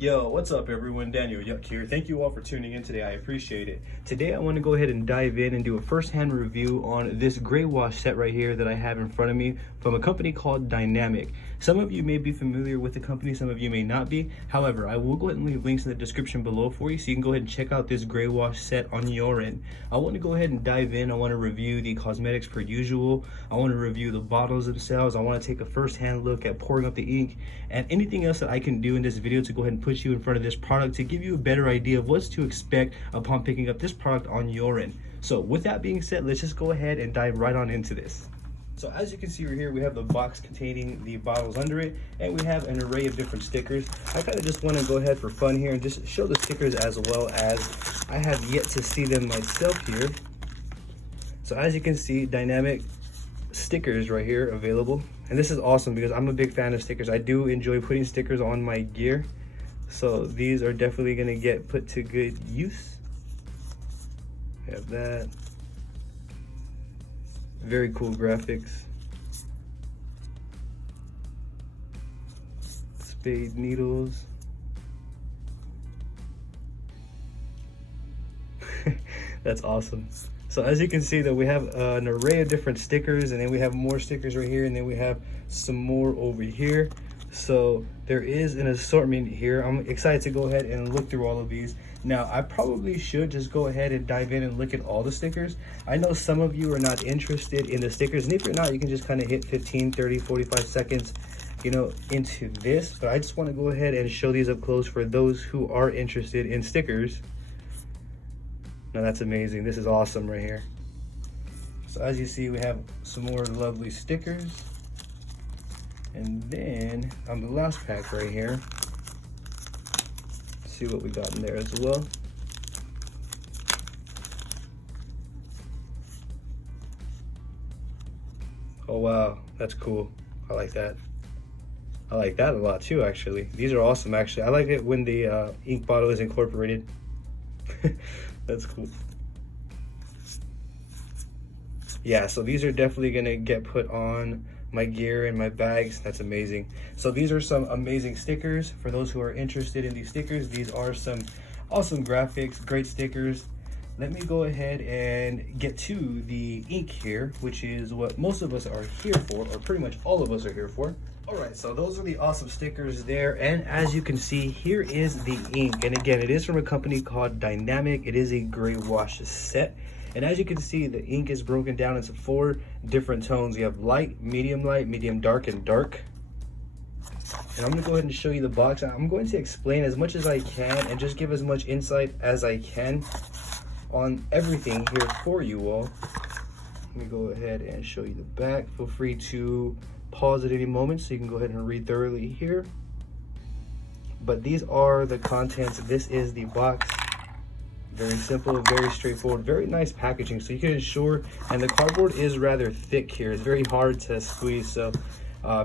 Yo, what's up everyone? Daniel Yuck here. Thank you all for tuning in today. I appreciate it. Today I want to go ahead and dive in and do a first-hand review on this gray wash set right here that I have in front of me from a company called Dynamic. Some of you may be familiar with the company, some of you may not be. However, I will go ahead and leave links in the description below for you so you can go ahead and check out this gray wash set on your end. I want to go ahead and dive in. I want to review the cosmetics per usual. I want to review the bottles themselves. I want to take a first-hand look at pouring up the ink and anything else that I can do in this video to go ahead and put you in front of this product to give you a better idea of what's to expect upon picking up this product on your end. So with that being said, let's just go ahead and dive right on into this. So as you can see right here, we have the box containing the bottles under it, and we have an array of different stickers. I kind of just want to go ahead for fun here and just show the stickers as well, as I have yet to see them myself here. So as you can see, Dynamic stickers right here available, and this is awesome because I'm a big fan of stickers. I do enjoy putting stickers on my gear, so these are definitely going to get put to good use. We have that. Very cool graphics. Spade needles. That's awesome. So as you can see that we have an array of different stickers, and then we have more stickers right here, and then we have some more over here. So there is an assortment here. I'm excited to go ahead and look through all of these. Now, I probably should just go ahead and dive in and look at all the stickers. I know some of you are not interested in the stickers, and if you're not, you can just kind of hit 15, 30, 45 seconds, you know, into this. But I just want to go ahead and show these up close for those who are interested in stickers. Now, that's amazing. This is awesome right here. So as you see, we have some more lovely stickers. And then on the last pack right here, see what we got in there as well. Oh wow, that's cool. I like that. I like that a lot too, actually. These are awesome, actually. I like it when the ink bottle is incorporated. That's cool. Yeah, so these are definitely gonna get put on my gear and my bags. That's amazing. So these are some amazing stickers for those who are interested in these stickers. These are some awesome graphics, great stickers. Let me go ahead and get to the ink here, which is what most of us are here for, or pretty much all of us are here for. All right, so those are the awesome stickers there, and as you can see, here is the ink. And again, it is from a company called Dynamic. It is a gray wash set. And as you can see, the ink is broken down into 4 different tones. You have light, medium dark, and dark. And I'm gonna go ahead and show you the box. I'm going to explain as much as I can and just give as much insight as I can on everything here for you all. Let me go ahead and show you the back. Feel free to pause at any moment so you can go ahead and read thoroughly here. But these are the contents. This is the box. Very simple, very straightforward, very nice packaging, so you can ensure, and the cardboard is rather thick here. It's very hard to squeeze, so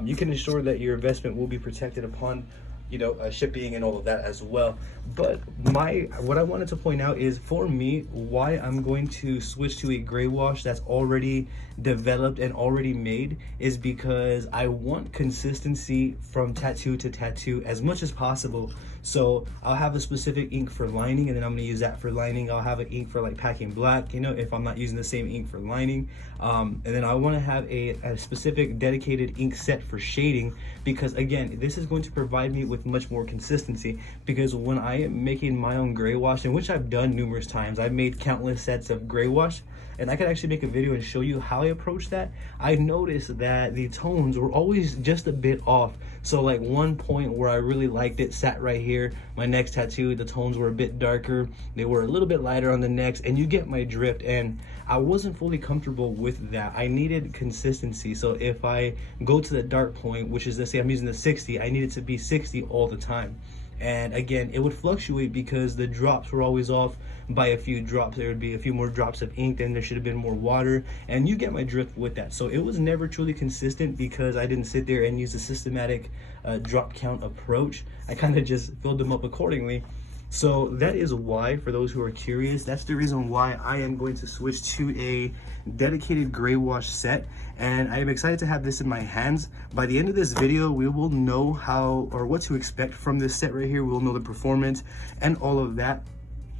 you can ensure that your investment will be protected upon, you know, shipping and all of that as well. But what I wanted to point out is, for me, why I'm going to switch to a gray wash that's already developed and already made is because I want consistency from tattoo to tattoo as much as possible. So I'll have a specific ink for lining, and then I'm going to use that for lining. I'll have an ink for like packing black, you know, if I'm not using the same ink for lining. And then I want to have a specific dedicated ink set for shading, because again, this is going to provide me with much more consistency. Because when I am making my own gray wash, and which I've done numerous times, I've made countless sets of gray wash, and I could actually make a video and show you how I approach that. I noticed that the tones were always just a bit off. So like one point where I really liked it sat right here. My next tattoo, the tones were a bit darker. They were a little bit lighter on the next, and you get my drift. And I wasn't fully comfortable with that. I needed consistency. So if I go to the dark point, which is, let's say I'm using the 60, I need it to be 60 all the time. And again, it would fluctuate because the drops were always off by a few drops. There would be a few more drops of ink, then there should have been more water, and you get my drift with that. So it was never truly consistent because I didn't sit there and use a systematic drop count approach. I kind of just filled them up accordingly. So that is why, for those who are curious, that's the reason why I am going to switch to a dedicated gray wash set, and I am excited to have this in my hands. By the end of this video, we will know how or what to expect from this set right here. We'll know the performance and all of that.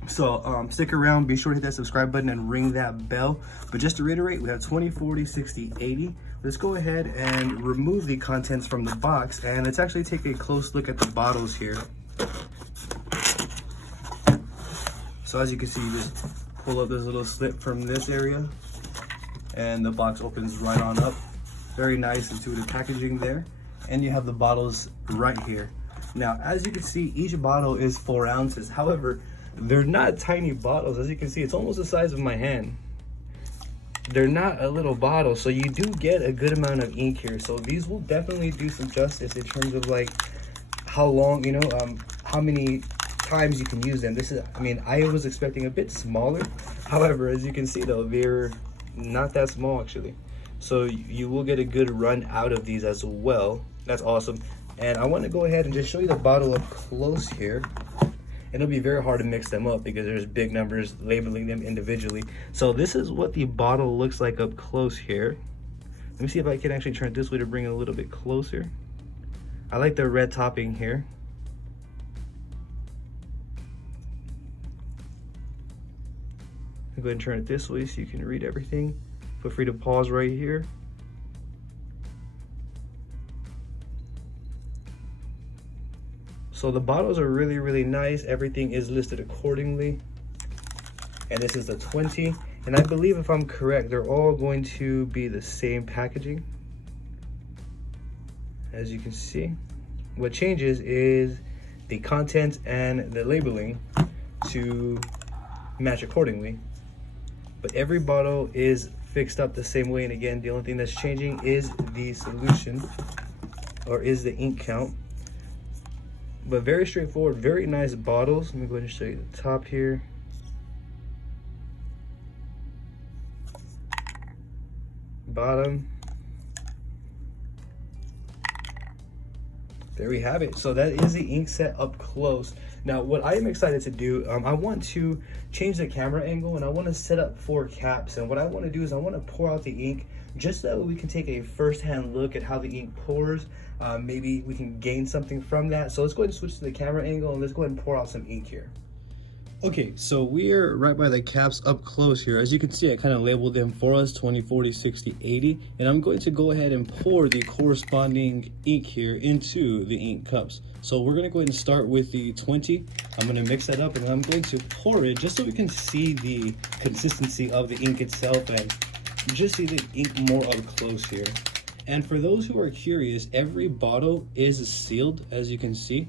So stick around, be sure to hit that subscribe button and ring that bell. But just to reiterate, we have 20, 40, 60, 80. Let's go ahead and remove the contents from the box, and let's actually take a close look at the bottles here. So as you can see, you just pull up this little slit from this area and the box opens right on up. Very nice, intuitive packaging there. And you have the bottles right here. Now, as you can see, each bottle is 4 ounces. However, they're not tiny bottles. As you can see, it's almost the size of my hand. They're not a little bottle, so you do get a good amount of ink here. So these will definitely do some justice in terms of like how long, you know, how many times you can use them. This is, I mean, I was expecting a bit smaller. However, as you can see though, they're not that small actually. So you will get a good run out of these as well. That's awesome. And I want to go ahead and just show you the bottle up close here. It'll be very hard to mix them up because there's big numbers labeling them individually. So this is what the bottle looks like up close here. Let me see if I can actually turn it this way to bring it a little bit closer. I like the red topping here. I'll go ahead and turn it this way so you can read everything. Feel free to pause right here. So the bottles are really, really nice. Everything is listed accordingly. And this is the 20. And I believe, if I'm correct, they're all going to be the same packaging. As you can see, what changes is the content and the labeling to match accordingly. But every bottle is fixed up the same way. And again, the only thing that's changing is the solution, or is the ink count. But very straightforward, very nice bottles. Let me go ahead and show you the top here. Bottom. There we have it. So that is the ink set up close. Now, what I am excited to do, I want to change the camera angle, and I want to set up 4 caps. And what I want to do is I want to pour out the ink just so that we can take a first-hand look at how the ink pours. Maybe we can gain something from that. So let's go ahead and switch to the camera angle, and let's go ahead and pour out some ink here. Okay, so we are right by the caps up close here. As you can see, I kind of labeled them for us, 20, 40, 60, 80. And I'm going to go ahead and pour the corresponding ink here into the ink cups. So we're gonna go ahead and start with the 20. I'm gonna mix that up and I'm going to pour it just so we can see the consistency of the ink itself and just see the ink more up close here. And for those who are curious, every bottle is sealed, as you can see.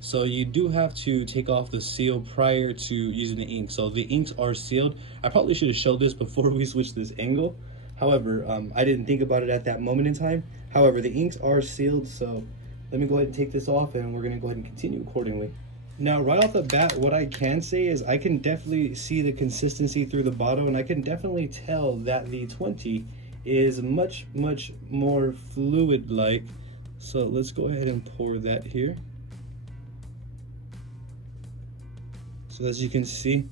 So you do have to take off the seal prior to using the ink. So the inks are sealed. I probably should have showed this before we switched this angle. However, I didn't think about it at that moment in time. However, the inks are sealed, so let me go ahead and take this off and we're gonna go ahead and continue accordingly. Now, right off the bat, what I can say is I can definitely see the consistency through the bottle, and I can definitely tell that the 20 is much, much more fluid-like. So let's go ahead and pour that here. So as you can see,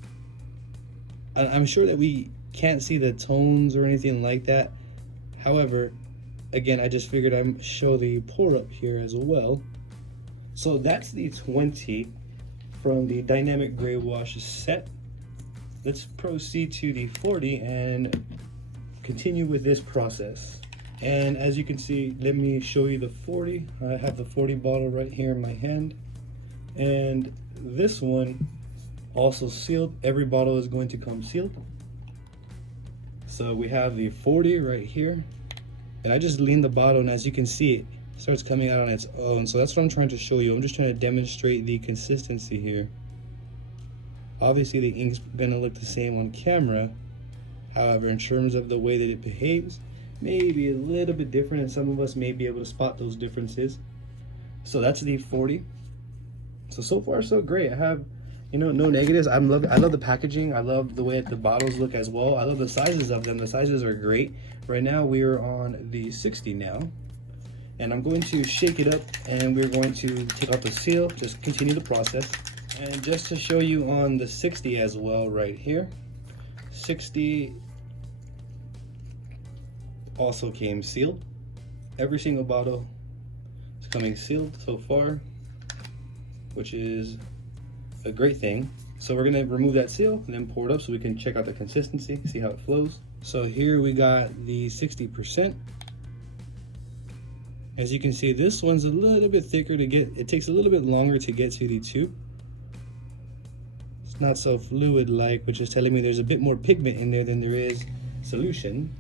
I'm sure that we can't see the tones or anything like that. However, again, I just figured I'd show the pour up here as well. So that's the 20 from the Dynamic Greywash set. Let's proceed to the 40 and continue with this process. And as you can see, let me show you the 40. I have the 40 bottle right here in my hand. And this one also sealed. Every bottle is going to come sealed. So we have the 40 right here. And I just lean the bottle, and as you can see, it starts coming out on its own. So that's what I'm trying to show you. I'm just trying to demonstrate the consistency here. Obviously the ink's gonna look the same on camera. However, in terms of the way that it behaves, maybe a little bit different, and some of us may be able to spot those differences. So that's the 40. So far so great. I have, you know, no negatives. I love the packaging. I love the way that the bottles look as well. I love the sizes of them. The sizes are great. Right now we are on the 60 now. And I'm going to shake it up, and we're going to take out the seal, just continue the process. And just to show you on the 60 as well right here, 60 also came sealed. Every single bottle is coming sealed so far, which is a great thing. So we're gonna remove that seal and then pour it up so we can check out the consistency, see how it flows. So here we got the 60%. As you can see, this one's a little bit thicker to get. It takes a little bit longer to get to the tube. It's not so fluid-like, which is telling me there's a bit more pigment in there than there is solution.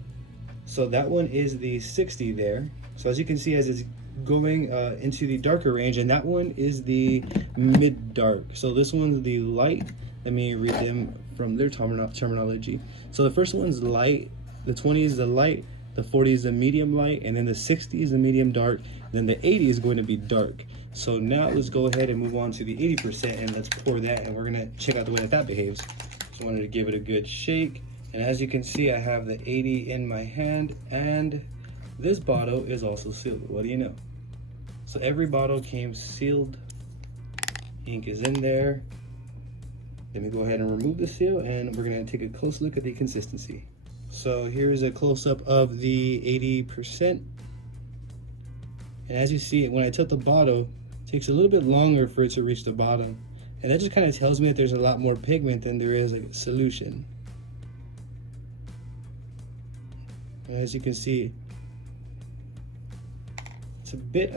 So that one is the 60 there. So as you can see, as it's going into the darker range, and that one is the mid-dark. So this one's the light. Let me read them from their terminology. So the first one's light, the 20 is the light, the 40 is the medium light, and then the 60 is the medium dark, and then the 80 is going to be dark. So now let's go ahead and move on to the 80%, and let's pour that, and we're gonna check out the way that that behaves. Just wanted to give it a good shake. And as you can see, I have the 80 in my hand, and this bottle is also sealed. What do you know? So every bottle came sealed. Ink is in there. Let me go ahead and remove the seal, and we're gonna take a close look at the consistency. So here's a close-up of the 80%. And as you see, when I tilt the bottle, it takes a little bit longer for it to reach the bottom. And that just kind of tells me that there's a lot more pigment than there is like a solution. And as you can see, it's a bit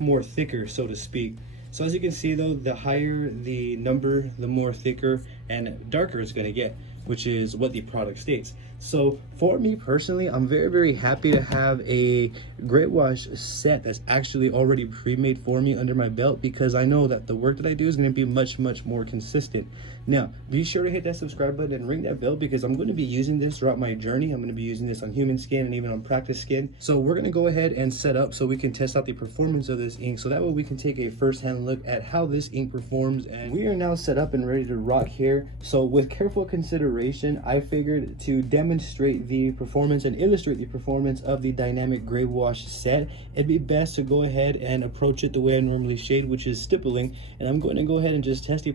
more thicker, so to speak. So as you can see though, the higher the number, the more thicker and darker it's gonna get, which is what the product states. So for me personally, I'm very, very happy to have a Greywash set that's actually already pre-made for me under my belt, because I know that the work that I do is gonna be much, much more consistent. Now, be sure to hit that subscribe button and ring that bell, because I'm gonna be using this throughout my journey. I'm gonna be using this on human skin and even on practice skin. So we're gonna go ahead and set up so we can test out the performance of this ink, so that way we can take a first-hand look at how this ink performs. And we are now set up and ready to rock here. So with careful consideration, I figured to demonstrate the performance and illustrate the performance of the Dynamic Greywash set, it'd be best to go ahead and approach it the way I normally shade, which is stippling. And I'm going to go ahead and just test the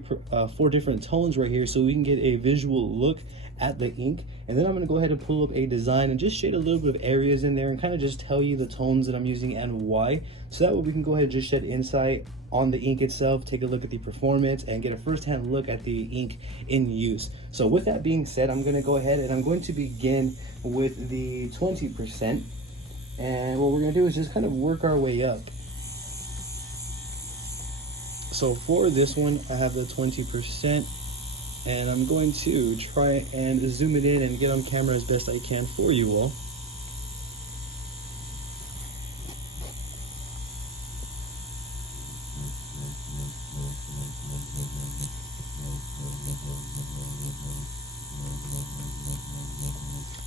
4 different tones right here so we can get a visual look at the ink. And then I'm going to go ahead and pull up a design and just shade a little bit of areas in there and kind of just tell you the tones that I'm using and why, so that way we can go ahead and just shed insight on the ink itself, take a look at the performance, and get a first-hand look at the ink in use. So with that being said, I'm going to go ahead and I'm going to begin with the 20%. And what we're going to do is just kind of work our way up. So for this one, I have the 20%, and I'm going to try and zoom it in and get on camera as best I can for you all.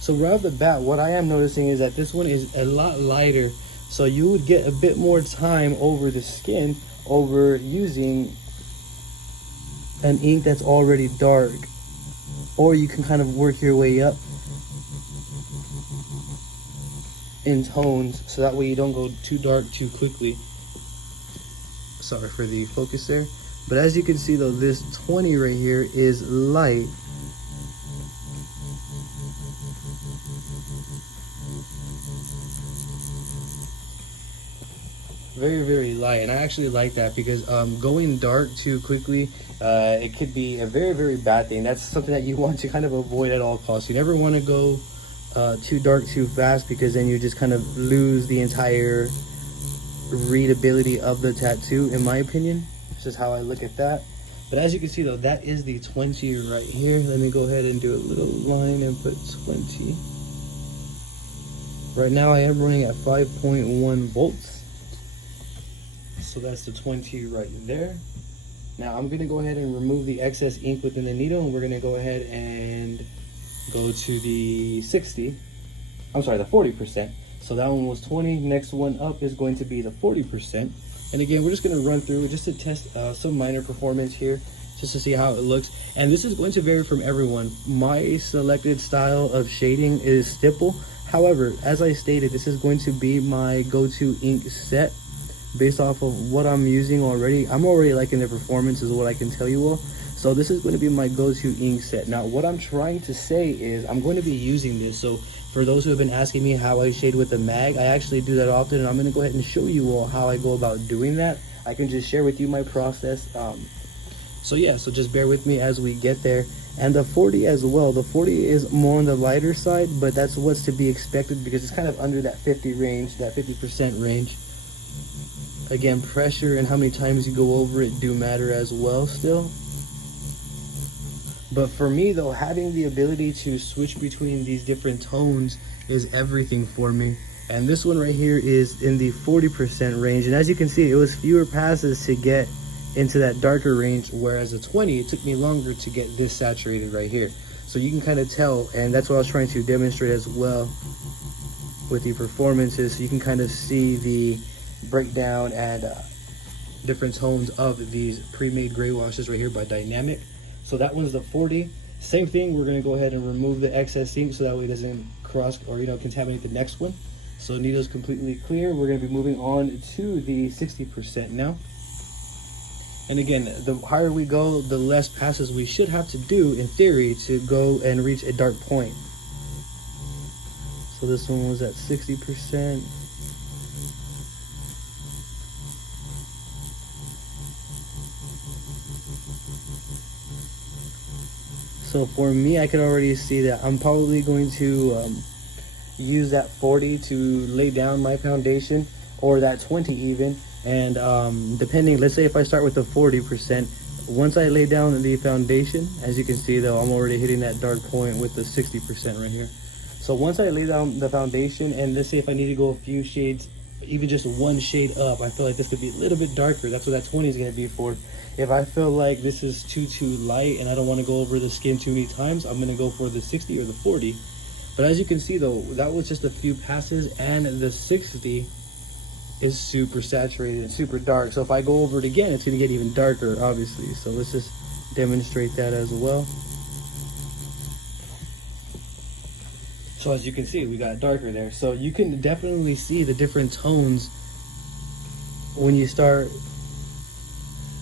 So right off the bat, what I am noticing is that this one is a lot lighter, so you would get a bit more time over the skin over using an ink that's already dark, or you can kind of work your way up in tones, so that way you don't go too dark too quickly. Sorry for the focus there, but as you can see though, this 20 right here is light. Very, very light, and I actually like that, because going dark too quickly, it could be a very, very bad thing. That's something that you want to kind of avoid at all costs. You never want to go too dark too fast, because then you just kind of lose the entire readability of the tattoo, in my opinion. This is how I look at that. But as you can see though, that is the 20 right here. Let me go ahead and do a little line and put 20. Right now I am running at 5.1 volts. So that's the 20 right there. Now I'm gonna go ahead and remove the excess ink within the needle, and we're gonna go ahead and go to the 60. I'm sorry, the 40%. So that one was 20. Next one up is going to be the 40%. And again, we're just gonna run through just to test some minor performance here, just to see how it looks. And this is going to vary from everyone. My selected style of shading is stipple. However, as I stated, this is going to be my go-to ink set. based off of what I'm using already. I'm already liking the performance is what I can tell you all. So this is going to be my go-to ink set. Now what I'm trying to say is I'm going to be using this. So for those who have been asking me how I shade with the mag, I actually do that often, and I'm going to go ahead and show you all how I go about doing that. I can just share with you my process. So yeah, so just bear with me as we get there. And the 40 as well. The 40 is more on the lighter side, but that's what's to be expected because it's kind of under that 50 range, that 50% range. Again, pressure and how many times you go over it do matter as well still. But for me though, having the ability to switch between these different tones is everything for me. And this one right here is in the 40% range. And as you can see, it was fewer passes to get into that darker range, whereas a 20, it took me longer to get this saturated right here. So you can kind of tell, and that's what I was trying to demonstrate as well with the performances. So you can kind of see the breakdown and different tones of these pre-made gray washes right here by Dynamic. So that one's the 40. Same thing, we're gonna go ahead and remove the excess ink so that way it doesn't cross or contaminate the next one. So needle's completely clear. We're gonna be moving on to the 60% now. And again, the higher we go, the less passes we should have to do in theory to go and reach a dark point. So this one was at 60%. So for me, I can already see that I'm probably going to use that 40 to lay down my foundation, or that 20 even. And depending, let's say if I start with the 40%, once I lay down the foundation, as you can see though, I'm already hitting that dark point with the 60% right here. So once I lay down the foundation, and let's say if I need to go a few shades, even just one shade up, I feel like this could be a little bit darker. That's what that 20 is going to be for. If I feel like this is too light and I don't want to go over the skin too many times, I'm going to go for the 60 or the 40. But as you can see though, that was just a few passes, and the 60 is super saturated and super dark. So if I go over it again, it's going to get even darker, obviously. So let's just demonstrate that as well. So as you can see, we got darker there. So you can definitely see the different tones when you start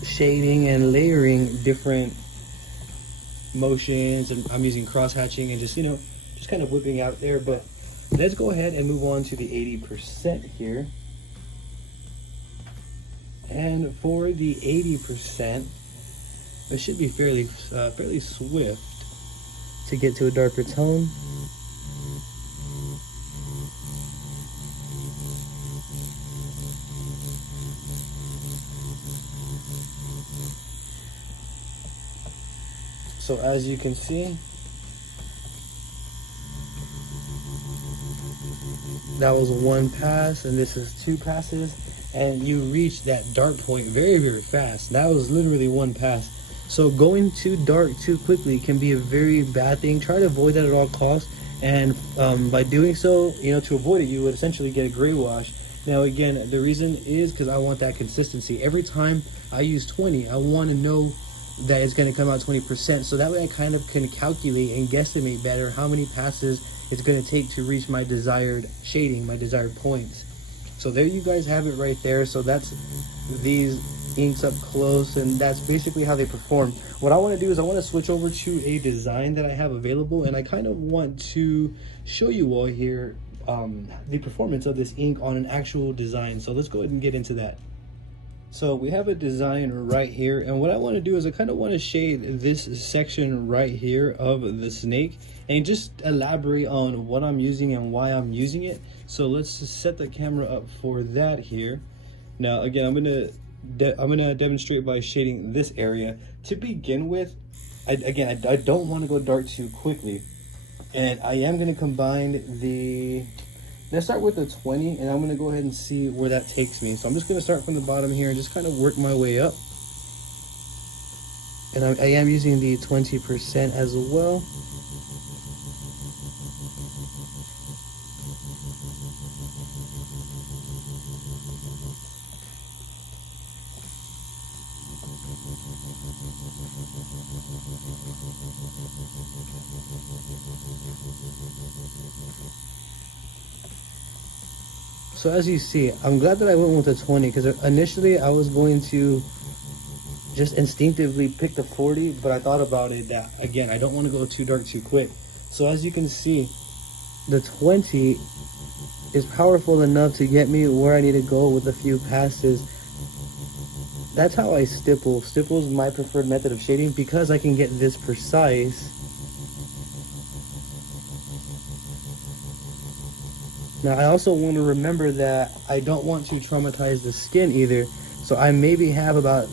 shading and layering different motions. And I'm using cross hatching and just just kind of whipping out there. But let's go ahead and move on to the 80% here. And for the 80%, it should be fairly swift to get to a darker tone. So as you can see, that was one pass, and this is two passes, and you reach that dark point very fast. That was literally one pass. So going too dark too quickly can be a very bad thing. Try to avoid that at all costs, and by doing so, to avoid it, you would essentially get a gray wash. Now again, the reason is because I want that consistency. Every time I use 20, I want to know that it's going to come out 20%, so that way I kind of can calculate and guesstimate better how many passes it's going to take to reach my desired shading, my desired points. So there you guys have it right there. So that's these inks up close, and that's basically how they perform. What I want to do is I want to switch over to a design that I have available, and I kind of want to show you all here the performance of this ink on an actual design. So let's go ahead and get into that. So we have a design right here, and what I want to do is I kind of want to shade this section right here of the snake and just elaborate on what I'm using and why I'm using it. So let's just set the camera up for that here. Now again, I'm gonna demonstrate by shading this area to begin with. I don't want to go dark too quickly, and I am going to combine the. Let's start with the 20, and I'm going to go ahead and see where that takes me. So I'm just going to start from the bottom here and just kind of work my way up. And I am using the 20% as well. So as you see, I'm glad that I went with the 20, because initially I was going to just instinctively pick the 40, but I thought about it that, again, I don't want to go too dark too quick. So as you can see, the 20 is powerful enough to get me where I need to go with a few passes. That's how I stipple. Stipple is my preferred method of shading because I can get this precise. Now I also want to remember that I don't want to traumatize the skin either. So I maybe have about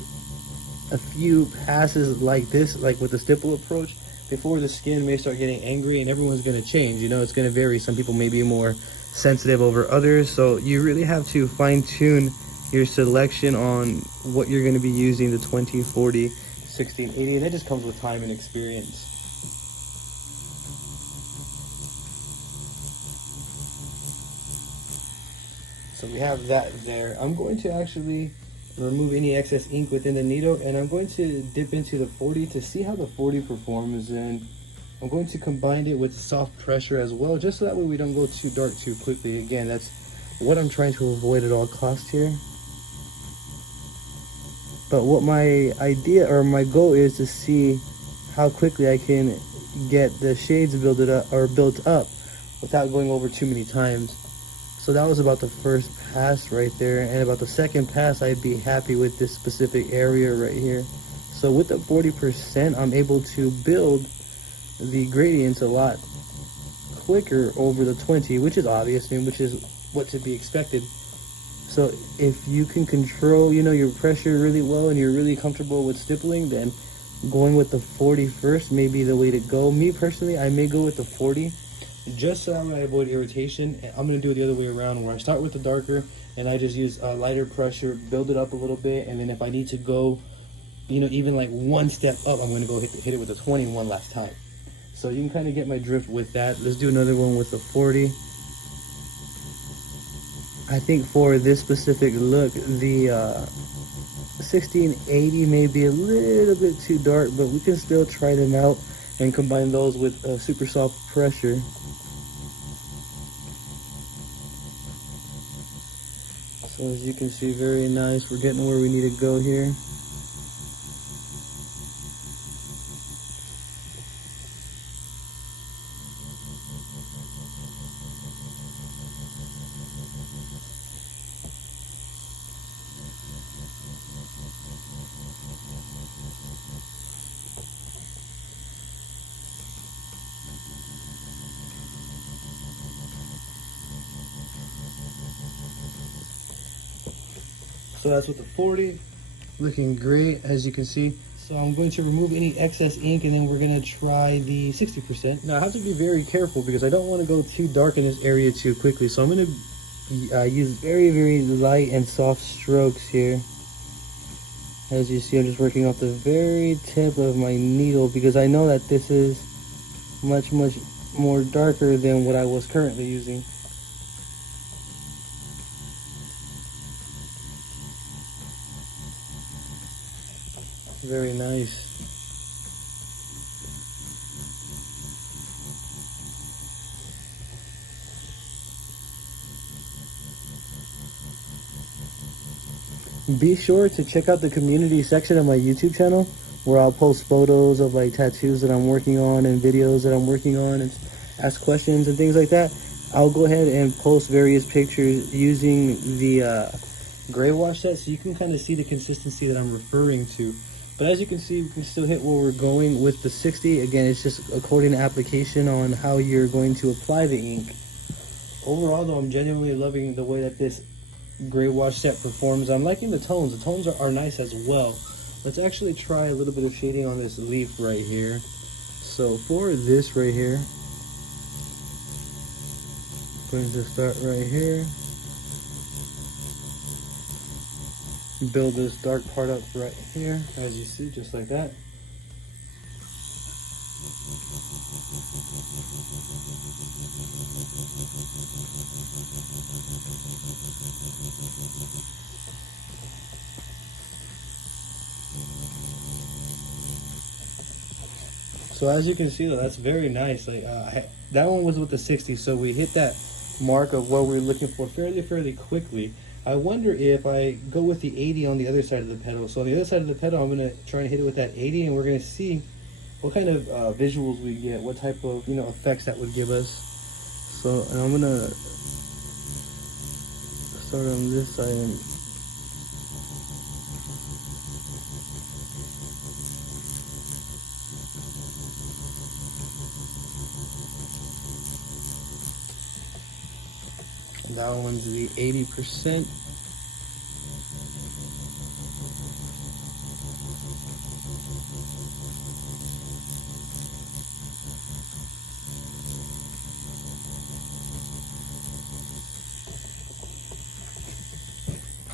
a few passes like this, like with the stipple approach, before the skin may start getting angry, and everyone's going to change. You know, it's going to vary. Some people may be more sensitive over others, so you really have to fine-tune your selection on what you're going to be using, the 20, 40, 16, 80, and that just comes with time and experience. So we have that there. I'm going to actually remove any excess ink within the needle, and I'm going to dip into the 40 to see how the 40 performs, and I'm going to combine it with soft pressure as well, just so that way we don't go too dark too quickly. Again, that's what I'm trying to avoid at all costs here. But what my idea or my goal is to see how quickly I can get the shades built up without going over too many times. So that was about the first pass right there, and about the second pass I'd be happy with this specific area right here. So with the 40%, I'm able to build the gradients a lot quicker over the 20, which is obvious, and which is what to be expected. So if you can control, you know, your pressure really well and you're really comfortable with stippling, then going with the 40 first may be the way to go. Me personally, I may go with the 40 just so I avoid irritation. I'm going to do it the other way around, where I start with the darker and I just use a lighter pressure, build it up a little bit, and then if I need to go, you know, even like one step up, I'm going to go hit it with the 20 one last time. So you can kind of get my drift with that. Let's do another one with the 40. I think for this specific look, the 1680 may be a little bit too dark, but we can still try them out and combine those with super soft pressure. So as you can see, very nice. We're getting where we need to go here. So that's with the 40, looking great as you can see. So I'm going to remove any excess ink, and then we're going to try the 60%. Now I have to be very careful because I don't want to go too dark in this area too quickly. So I'm going to use very, very light and soft strokes here. As you see, I'm just working off the very tip of my needle because I know that this is much, much more darker than what I was currently using. Very nice. Be sure to check out the community section of my YouTube channel, where I'll post photos of like tattoos that I'm working on and videos that I'm working on and ask questions and things like that. I'll go ahead and post various pictures using the gray wash set, so you can kind of see the consistency that I'm referring to. But as you can see, we can still hit where we're going with the 60. Again, it's just according to application on how you're going to apply the ink. Overall, though, I'm genuinely loving the way that this gray wash set performs. I'm liking the tones. The tones are nice as well. Let's actually try a little bit of shading on this leaf right here. So for this right here, I'm going to start right here. Build this dark part up right here, as you see, just like that. So as you can see, though, that's very nice. Like that one was with the 60, so we hit that mark of what we're looking for fairly quickly. I wonder if I go with the 80 on the other side of the pedal. So on the other side of the pedal, I'm gonna try and hit it with that 80, and we're gonna see what kind of visuals we get, what type of effects that would give us. So, and I'm gonna start on this side. And that one's the 80%.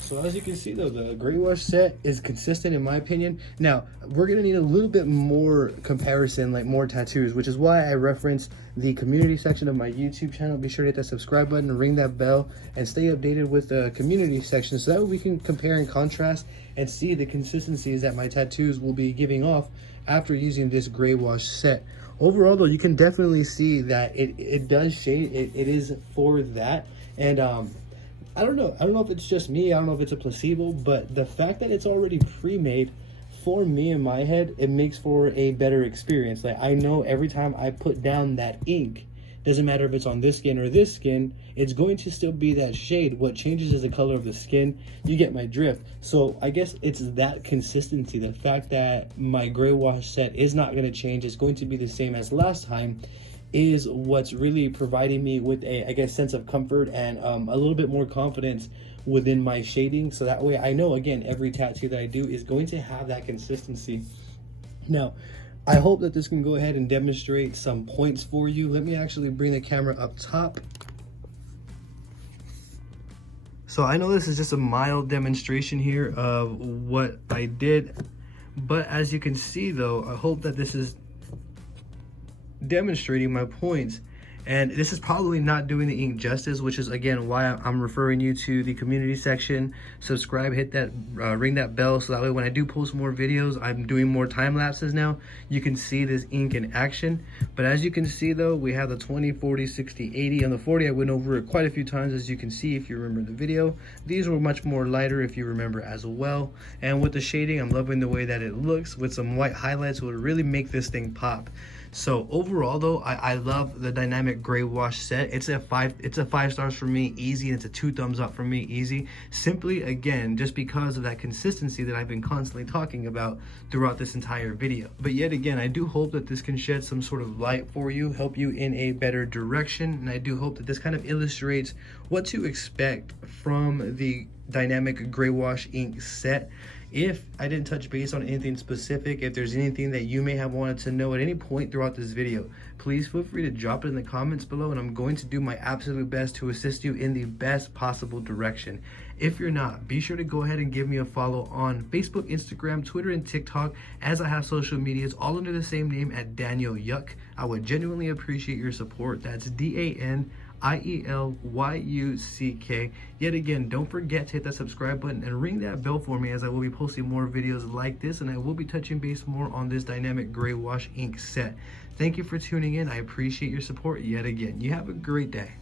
So as you can see though, the Greywash set is consistent in my opinion. Now, we're gonna need a little bit more comparison, like more tattoos, which is why I referenced the community section of my YouTube channel. Be sure to hit that subscribe button and ring that bell and stay updated with the community section, so that way we can compare and contrast and see the consistencies that my tattoos will be giving off after using this Greywash set. Overall though, you can definitely see that it does shade. It is for that. And I don't know if it's just me, I don't know if it's a placebo, but the fact that it's already pre-made, for me in my head, it makes for a better experience. Like, I know every time I put down that ink, doesn't matter if it's on this skin or this skin, it's going to still be that shade. What changes is the color of the skin. You get my drift. So I guess it's that consistency, the fact that my Greywash set is not going to change, it's going to be the same as last time, is what's really providing me with a, I guess, sense of comfort and a little bit more confidence within my shading. So that way I know, again, every tattoo that I do is going to have that consistency. Now, I hope that this can go ahead and demonstrate some points for you. Let me actually bring the camera up top. So I know this is just a mild demonstration here of what I did, but as you can see though, I hope that this is demonstrating my points. And this is probably not doing the ink justice, which is again why I'm referring you to the community section. Subscribe, hit that ring that bell, so that way when I do post more videos, I'm doing more time lapses now, you can see this ink in action. But as you can see though, we have the 20, 40, 60, 80. On the 40 I went over it quite a few times, as you can see if you remember the video. These were much more lighter if you remember as well. And with the shading, I'm loving the way that it looks with some white highlights. Would really make this thing pop. So overall though, I love the Dynamic Greywash set. It's a 5 stars for me, easy, and it's a 2 thumbs up for me, easy. Simply, again, just because of that consistency that I've been constantly talking about throughout this entire video. But yet again, I do hope that this can shed some sort of light for you, help you in a better direction, and I do hope that this kind of illustrates what to expect from the Dynamic Greywash ink set. If I didn't touch base on anything specific, if there's anything that you may have wanted to know at any point throughout this video, please feel free to drop it in the comments below, and I'm going to do my absolute best to assist you in the best possible direction. If you're not, be sure to go ahead and give me a follow on Facebook, Instagram, Twitter, and TikTok, as I have social medias all under the same name at Daniel Yuck. I would genuinely appreciate your support. That's DANIELYUCK. Yet again, don't forget to hit that subscribe button and ring that bell for me, as I will be posting more videos like this, and I will be touching base more on this Dynamic Greywash ink set. Thank you for tuning in. I appreciate your support yet again. You have a great day.